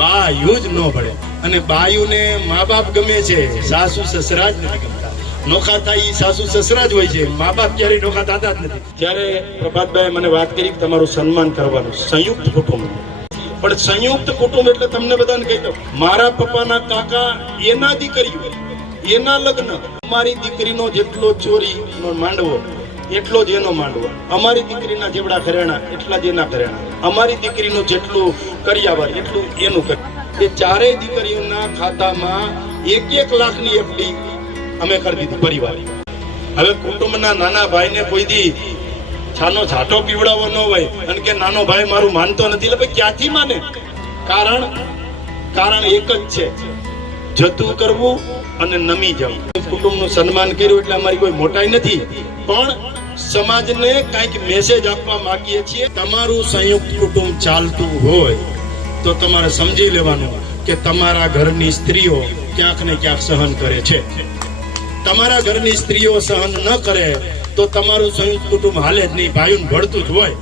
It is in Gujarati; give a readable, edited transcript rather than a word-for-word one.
બાયું જ ન ભળે. અને બાયુને મા બાપ ગમે છે, સાસુ સસરા જ નથી ગમતા. નોખા થાય ઈ સાસુ સસરા જ હોય છે, મા બાપ ક્યારેય નોખા થતા જ નથી. ત્યારે પ્રભાતભાઈ મને વાત કરી કે તમારું સન્માન કરવાનું સંયુક્ત કુટુંબ. પણ સંયુક્ત કુટુંબ એટલે તમને બધાને કહી દઉં, મારા પપ્પાના કાકા એના દીકરીઓ, એના લગ્ન, અમારી દીકરીનો જેટલો ચોરીનો માંડવો એટલો જ એનો માંડવો, અમારી દીકરીના જેવડા ઘરેણા એટલા જ એના ઘરેણા, અમારી દીકરીનું જેટલું કરિયાવર એટલું એનું એ ચારેય દીકરીઓના ખાતામાં 1-1 લાખની એફડી અમે કરી દીધી પરિવાર. હવે કુટુંબના નાના ભાઈને કોઈ દી છાનો છાટો પીવડાવો ન હોય અને કે નાનો ભાઈ મારું માનતો નથી, એટલે ભાઈ ક્યાંથી માને? કારણ એક જ છે, જતું કરવું અને નમી જવું. કુટુંબનું સન્માન કર્યું એટલે અમારી કોઈ મોટાઈ નથી, પણ સમાજને કંઈક મેસેજ આપવા માંગીએ છીએ. તમારું સંયુક્ત કુટુંબ ચાલતું હોય તો તમારે સમજી લેવાનું કે તમારા ઘરની સ્ત્રીઓ ક્યાંક ને ક્યાંક સહન કરે છે. તમારા ઘરની સ્ત્રીઓ સહન ન કરે તો તમારું સંયુક્ત કુટુંબ હાલે જ નહીં, ભાઈઓને ભળતું જ હોય.